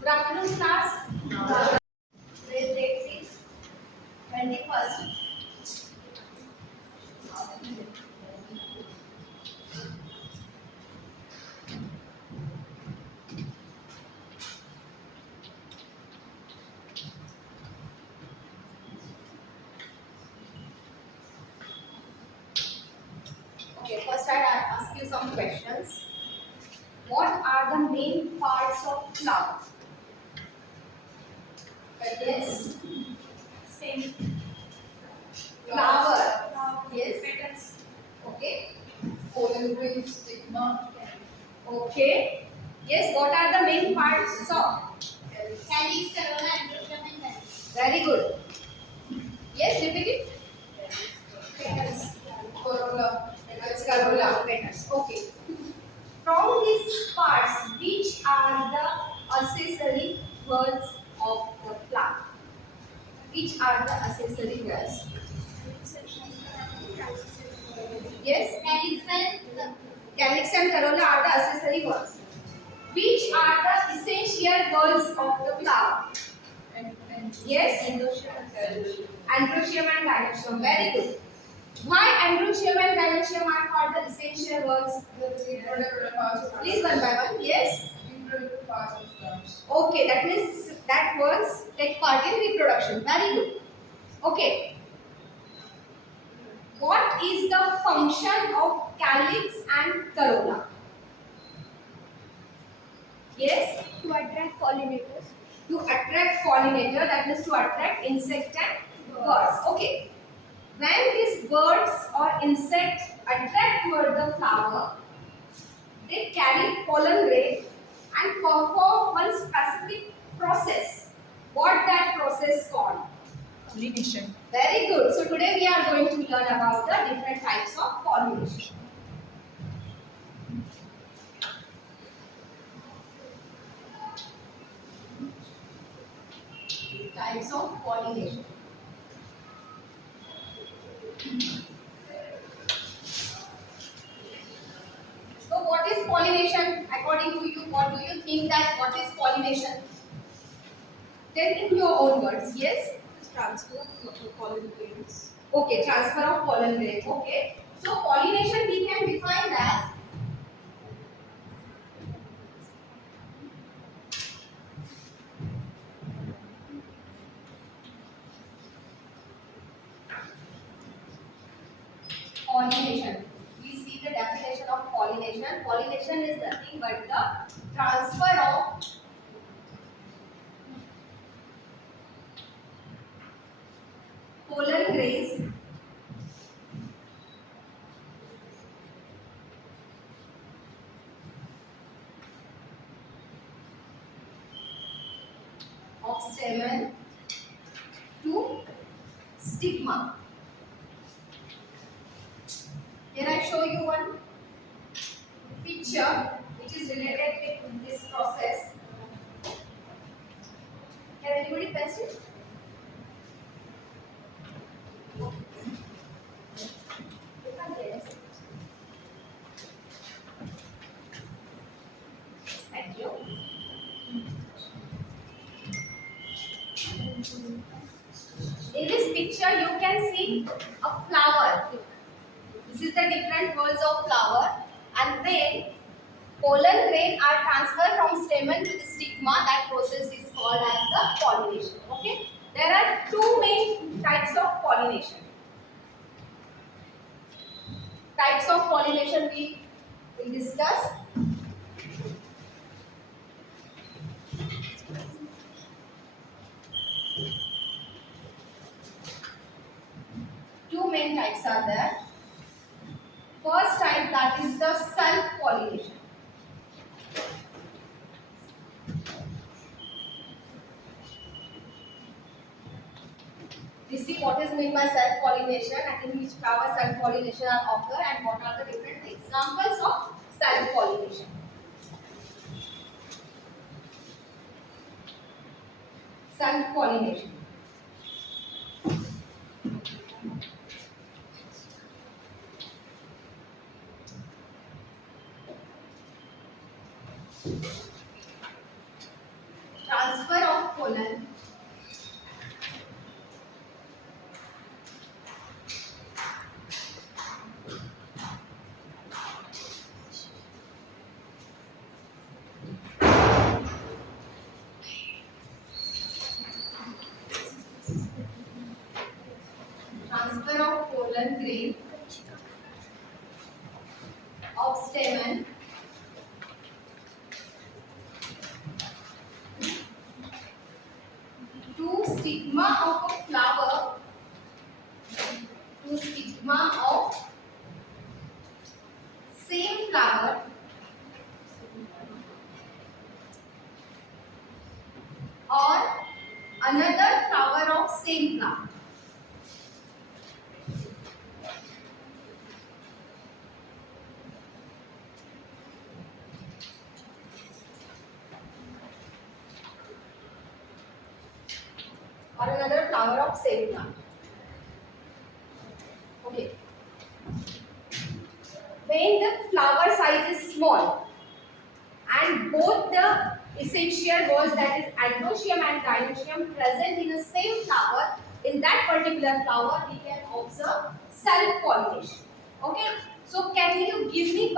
Good afternoon, class. Today's date is 21st. Okay, first I'll ask you some questions. What are the main parts of flower? Yes. Stem. Flower. Yes. Petals. Okay. Pollen grain, stigma, Okay. Yes, what are the main parts of? calyx, corolla, androgyne, and calyx. Very good. Yes, repeat it. Petals, corolla, It's corolla, petals. Okay. From these parts, which are the accessory words of the plant? Which are the accessory words? Yes, calyx and corolla are the accessory words. Which are the essential words of the flower? Yes, androecium and gynoecium. Very good. Why androecium and gynoecium are called the essential words? Please one by one. Yes. Okay, that means that words take part in reproduction. Very good. Okay. What is the function of calyx and corolla? Yes. To attract pollinators. To attract pollinator, that means to attract insect and birds. Okay. When these birds or insects attract toward the flower, they carry pollen grain and perform one specific process. What that process called? Pollination. Very good. So today we are going to learn about the different types of pollination. Types of pollination. So what is pollination? According to you, what do you think that what is pollination? Tell in your own words. Yes? Transfer of pollen grains. Okay, transfer of pollen grain. Okay. So pollination we can define as pollination. We see the definition of pollination. Pollination is nothing but the transfer of pollen grains of stamen to stigma. Here I show you one picture which is related with this process. Can anybody press it? Thank you. In this picture you can see a flower. This is the different worlds of flower, and then pollen grain are transferred from stamen to the stigma. That process is called as the pollination. Okay. There are two main types of pollination. Types of pollination we will discuss. Two main types are there. First type, that is the self-pollination. We see what is meant by self-pollination and in which flower self-pollination are occur and what are the different examples of self-pollination. Self-pollination. pollen. Transfer of pollen grain of stamen to stigma of a flower, to stigma of same flower or another flower of same plant. Or another flower of same plant. Okay. When the flower size is small and both the essential words, that is androecium and gynoecium, present in the same flower, in that particular flower we can observe self-pollination. Okay. So can you give me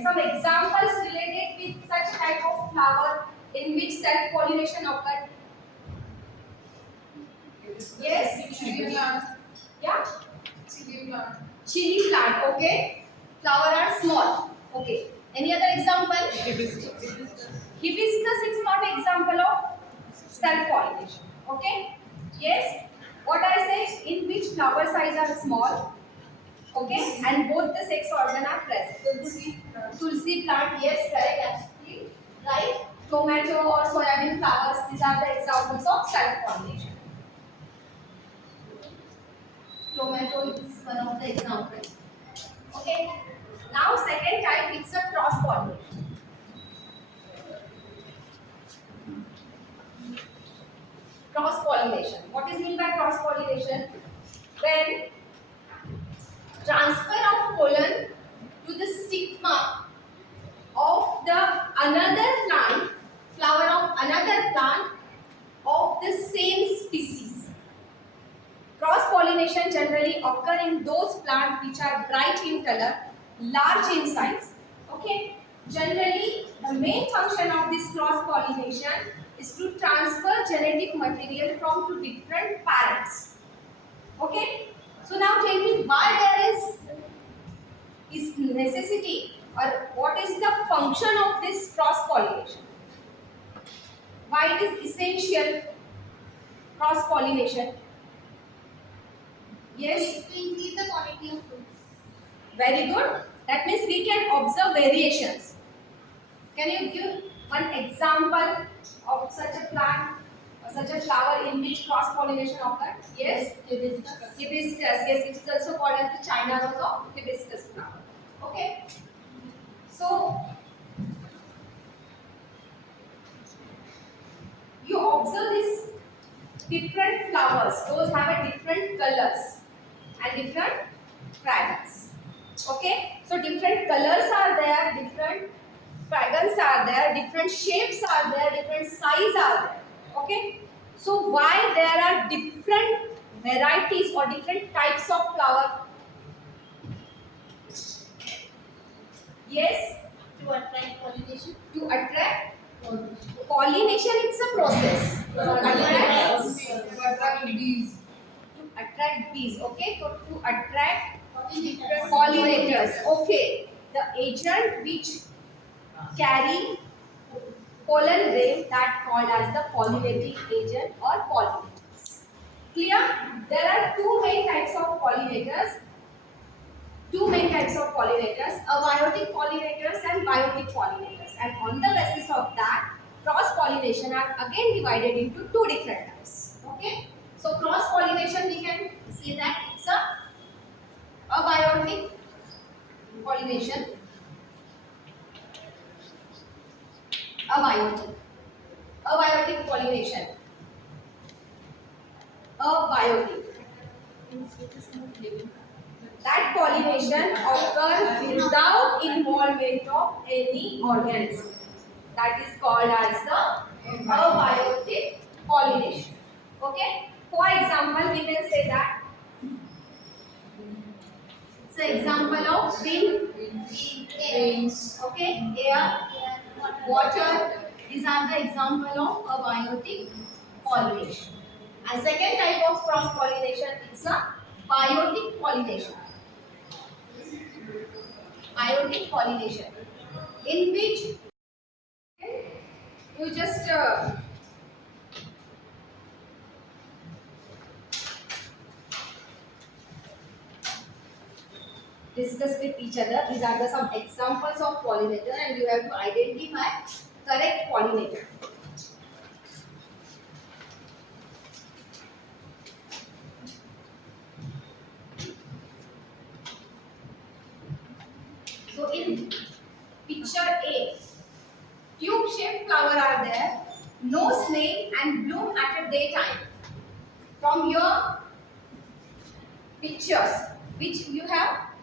some examples related with such type of flower in which self-pollination occurs? Yes. Chili plant. Yeah. Chili plant. Chili plant. Okay. Flower are small. Okay. Any other example? Hibiscus. Hibiscus is not example of self-pollination. Okay. Yes. What I say, in which flower size are small. Okay. And both the sex organ are present. Tulsi plant. Yes. Correct. Absolutely. Right. Tomato or soybean flowers. These are the examples of self-pollination. Tomato is one of the examples. Okay. Now second type, it's a cross-pollination. Cross-pollination. What is meant by cross-pollination? When transfer of pollen to the stigma of the another plant, flower of another plant of the same species. Cross-pollination generally occur in those plants which are bright in color, large in size. Okay. Generally, the main function of this cross-pollination is to transfer genetic material from two different parents. Okay. So now tell me why there is necessity or what is the function of this cross-pollination? Why it is essential cross-pollination? Yes. To increase the quality of fruits. Very good. That means we can observe variations. Can you give one example of such a plant or such a flower in which cross-pollination occurs? Yes? Hibiscus. Hibiscus. Yes, it is also called as the China rose or hibiscus flower. Okay. So, you observe these different flowers. Those have a different colors and different fragrance. Okay. So, different colors are there, different fragrance are there, different shapes are there, different size are there. Okay. So, why there are different varieties or different types of flower? Yes. To attract pollination. To attract pollination, it's a process. To attract bees. to attract bees. Okay. So, to attract pollinators. Okay. The agent which carry pollen grain, that called as the pollinating agent or pollinators. Clear? There are two main types of pollinators. Abiotic pollinators and biotic pollinators. And on the basis of that, cross-pollination are again divided into two different types. Okay? So cross-pollination, we can say that it's a abiotic pollination. Abiotic pollination. Abiotic. That pollination occurs without involvement of any organism. That is called as the abiotic pollination. Okay. For example, we can say that it's an example of wind, Rains. okay, air, water. These are the example of a biotic pollination. And second type of cross pollination is a biotic pollination. Biotic pollination, in which you just discuss with each other. These are the some examples of pollinator, and you have to identify correct pollinator. So in picture A, tube-shaped flower are there, no snail and bloom at a daytime. From your pictures, which you have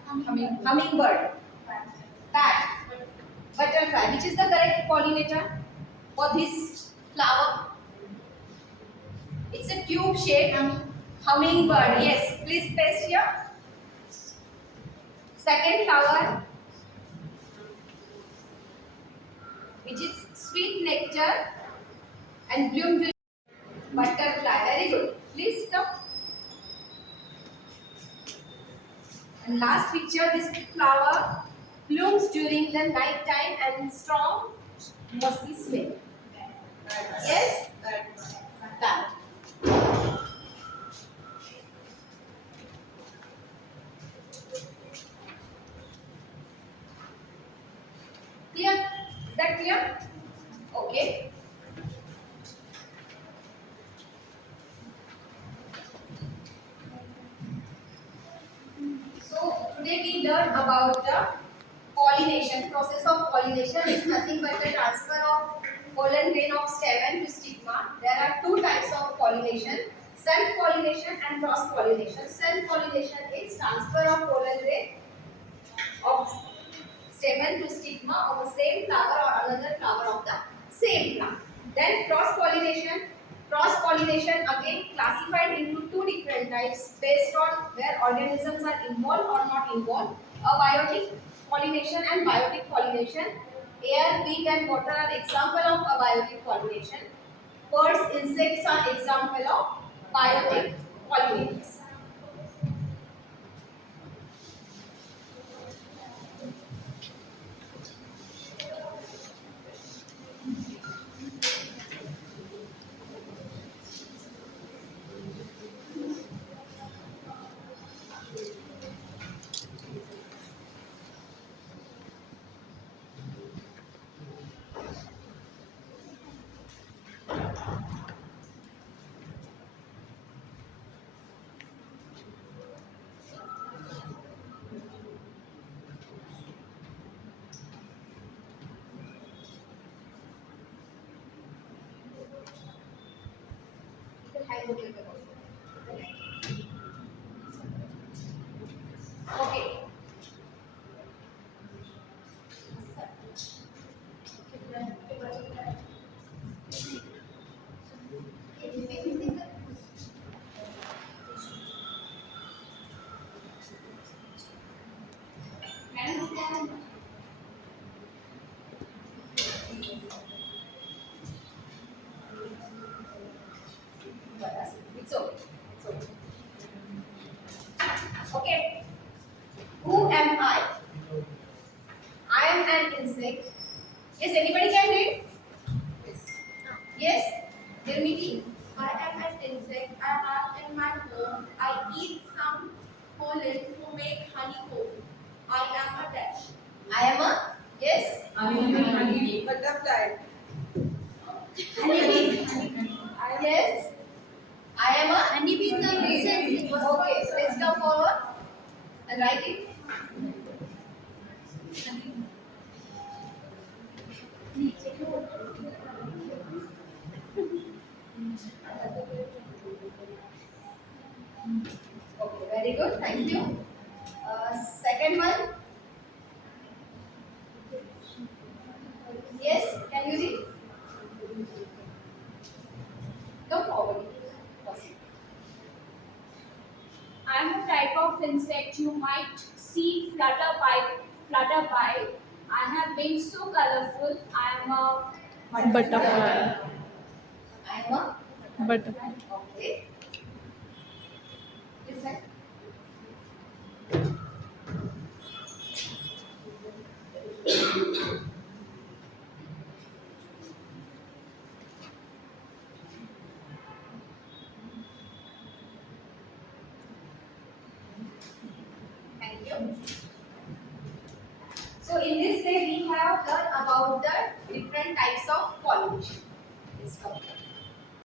hummingbird, bat, butterfly. Which is the correct pollinator for this flower? It's a tube-shaped hummingbird. Yes, please paste here. Second flower, which is sweet nectar and bloom will butterfly. Very good. Please stop. And last picture, this flower blooms during the night time and strong musky smell. Yes? That. Clear? Is that clear? Okay. So today we learned about the pollination. Process of pollination is nothing but the transfer of pollen grain of stamen to stigma. There are two types of pollination: self-pollination and cross-pollination. Self-pollination is transfer of pollen grain of stamen to stigma of the same flower or another flower of the same plant. Then cross-pollination. Cross-pollination again classified into two different types based on where organisms are involved or not involved. Abiotic pollination and biotic pollination. Air, wheat and water are example of abiotic pollination. Birds, insects are example of biotic pollinators. Okay. It's okay. It's okay. Okay. Who am I? I am an insect. Yes, anybody can read? Yes? Dirmiti. I am an insect. I have in my home. I eat some pollen to make honeycomb. I am a dash. I am a yes. Honeybee. Butterfly. Honeybee. Yes. I am a Honeybees are insects. okay. Please come forward and write it. Okay, very good. Thank you. Second one. Yes, can you read? No. you might see flutter by. I have been so colorful. I am a Butterfly. I am a Butterfly. okay. Is that thank you. So in this day we have learned about the different types of pollination. Let's come.